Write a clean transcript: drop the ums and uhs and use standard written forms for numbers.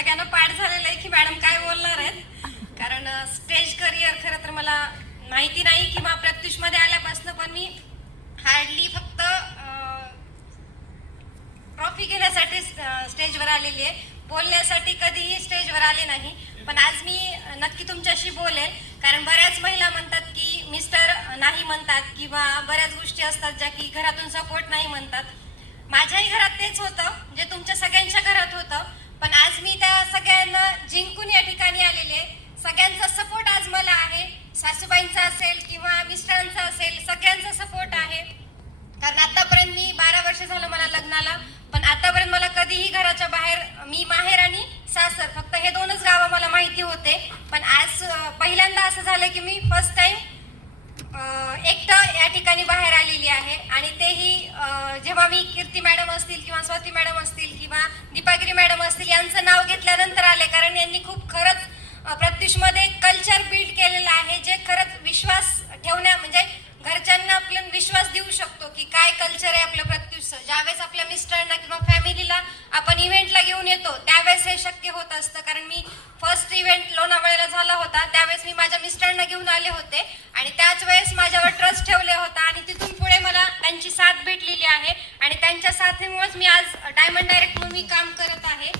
सगळ्यांना पाठ झालेलं आहे की मॅडम काय बोलणार आहेत, कारण स्टेज करिअर खरं तर मला माहिती नाही किंवा प्रत्युष मध्ये आल्यापासून पण मी हार्डली फक्त ट्रॉफी घेण्यासाठी स्टेजवर आलेली आहे, बोलण्यासाठी कधीही स्टेजवर आले नाही. पण आज मी नक्की तुमच्याशी बोलेल, कारण बऱ्याच महिला म्हणतात की मिस्टर नाही म्हणतात किंवा बऱ्याच गोष्टी असतात ज्या की घरातून सपोर्ट नाही म्हणतात. माझ्याही घरात तेच होतं, जे तुमच्या सगळ्यांच्या घरात होतं. पण आज मी त्या सगळ्यांना जिंकून या ठिकाणी आलेले, सगळ्यांचा सपोर्ट आज मला आहे. सासूबाईंचा असेल किंवा मिस्टरांचा असेल, सगळ्यांचा सपोर्ट आहे. कारण आतापर्यंत मी 12 वर्ष झालं मला लग्नाला, पण आतापर्यंत मला कधीही घराच्या बाहेर, मी माहेर आणि सासर फक्त हे दोनच गावं मला माहिती होते. पण आज पहिल्यांदा असं झालं की मी फर्स्ट टाइम एकटं या ठिकाणी बाहेर आलेली आहे. आणि तेही जेव्हा मी कीर्ती मॅडम असतील किंवा स्वाती मॅडम असतील किंवा दीपागिरी मॅडम असतील यांचं नाव घेतल्यानंतर आले, कारण यांनी खूप खरंच प्रत्युषमध्ये कल्चर बिल्ड केलेलं आहे, जे खरंच विश्वास ठेवण्या म्हणजे घरच्यांना आपल्याला विश्वास देऊ शकतो की काय कल्चर आहे आपलं प्रत्युषचं. ज्यावेळेस आपल्या मिस्टरांना किंवा फॅमिलीला आपण इव्हेंटला घेऊन येतो त्यावेळेस हे शक्य होत असतं. कारण मी फर्स्ट इव्हेंट लोणावळ्याला झाला होता, त्यावेळेस मी माझ्या मिस्टरांना घेऊन आले होते आणि त्याच वेळेस माझ्यावर ट्रस्ट ठेवले होता आणि तिथून पुढे मला त्यांची साथ भेटलेली आहे आणि त्यांच्या साथीमुळेच मी आज डायमंड डायरेक्ट म्हणून मी काम करत आहे.